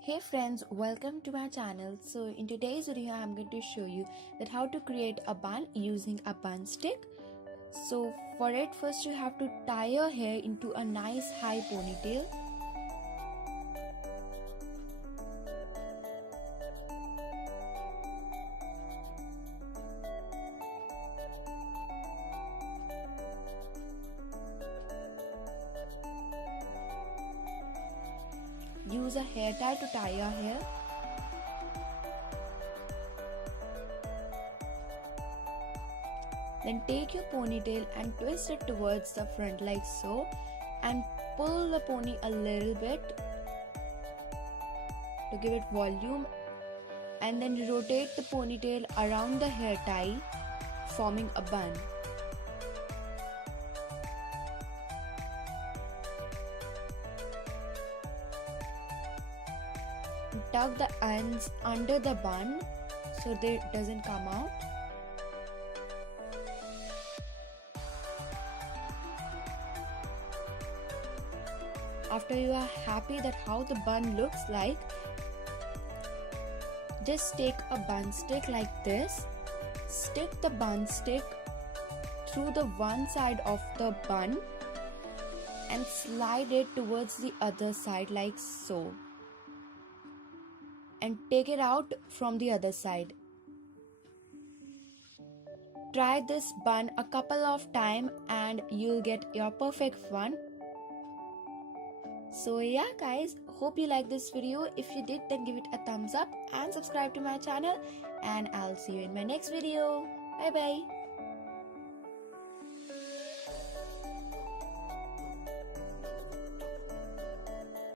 Hey friends, welcome to my channel. So in today's video I'm going to show you that how to create a bun using a bun stick. So for it, first you have to tie your hair into a nice high ponytail. Use a hair tie to tie your hair. Then take your ponytail and twist it towards the front like so, and pull the pony a little bit to give it volume, and then rotate the ponytail around the hair tie, forming a bun. Tuck the ends under the bun so they doesn't come out. After you are happy that how the bun looks like, just take a bun stick like this, stick the bun stick through the one side of the bun and slide it towards the other side like so, and take it out from the other side. Try this bun a couple of times and you'll get your perfect one. So yeah guys, hope you like this video. If you did, then give it a thumbs up and subscribe to my channel, and I'll see you in my next video. Bye bye.